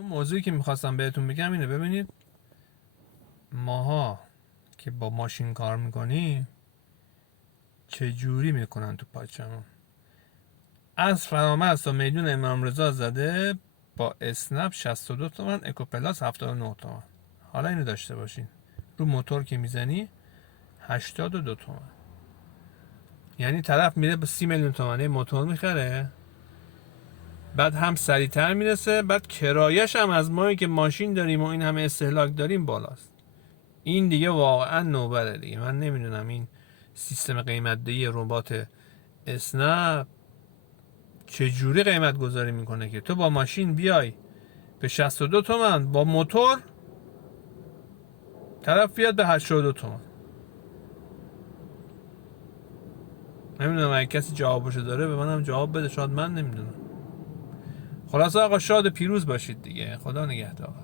اما موضوعی که میخواستم بهتون بگم اینه. ببینید ماها که با ماشین کار میکنیم چه جوری میکنن تو پاچمون. از فرامرز تا میدون امام رضا زده با اسنپ 62 تومن، اکوپلاس 79 تومن. حالا اینو داشته باشین رو موتور که میزنی 82 تومن. یعنی طرف میره با 30 میلیون تومنه موتور میخره، بعد هم سریعتر میرسه، بعد کرایش هم از مایی که ماشین داریم و این همه استهلاک داریم بالاست. این دیگه واقعا نوبره دیگه. من نمیدونم این سیستم قیمت دهی ربات اسنپ چجوری قیمت گذاری میکنه که تو با ماشین بیای به 62 تومن، با موتور طرف بیاد به 82 تومن. نمیدونم اگه کسی جوابشو داره به منم جواب بده، شاید من نمیدونم. خلاصه آقا شاد و پیروز باشید دیگه. خدا نگهدار.